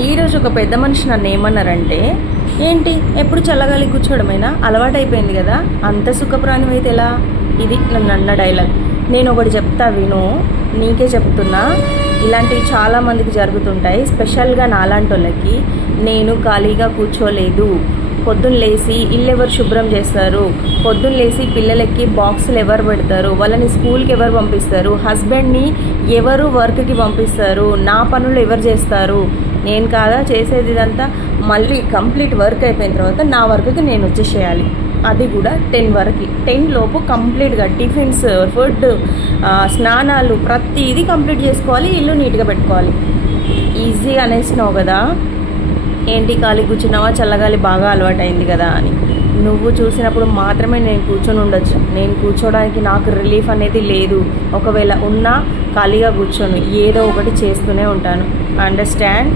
ఈరోజు ఒక పెద్ద మనిషి నన్ను ఏమన్నారంటే, ఏంటి ఎప్పుడు చల్లగాలి కూర్చోవడమైనా అలవాటైపోయింది కదా, అంత సుఖప్రాణం అయితే ఎలా? ఇది నన్ను అన్న డైలాగ్. నేను ఒకటి చెప్తా విను, నీకే చెప్తున్నా. ఇలాంటివి చాలామందికి జరుగుతుంటాయి, స్పెషల్గా నాలాంటి వాళ్ళకి. నేను ఖాళీగా కూర్చోలేదు. పొద్దున్న లేసి ఇల్లు ఎవరు శుభ్రం చేస్తారు, పొద్దున్న లేసి పిల్లలకి బాక్సులు ఎవరు పెడతారు, వాళ్ళని స్కూల్కి ఎవరు పంపిస్తారు, హస్బెండ్ని ఎవరు వర్క్కి పంపిస్తారు, నా పనులు ఎవరు చేస్తారు? నేను కాదా చేసేది ఇదంతా. మళ్ళీ కంప్లీట్ వర్క్ అయిపోయిన తర్వాత నా వర్క్కి నేను వచ్చేసేయాలి, అది కూడా 10 వరకు. 10 లోపు కంప్లీట్గా టిఫిన్స్, ఫుడ్, స్నానాలు ప్రతిదీ కంప్లీట్ చేసుకోవాలి, ఇల్లు నీట్గా పెట్టుకోవాలి. ఈజీగా అనేసినావు కదా, ఏంటి ఖాళీ కూర్చున్నావా, చల్లగాలి బాగా అలవాటైంది కదా అని. నువ్వు చూసినప్పుడు మాత్రమే నేను కూర్చొని ఉండొచ్చు. నేను కూర్చోడానికి నాకు రిలీఫ్ అనేది లేదు. ఒకవేళ ఉన్నా ఖాళీగా కూర్చోను, ఏదో ఒకటి చేస్తూనే ఉంటాను. అండర్స్టాండ్?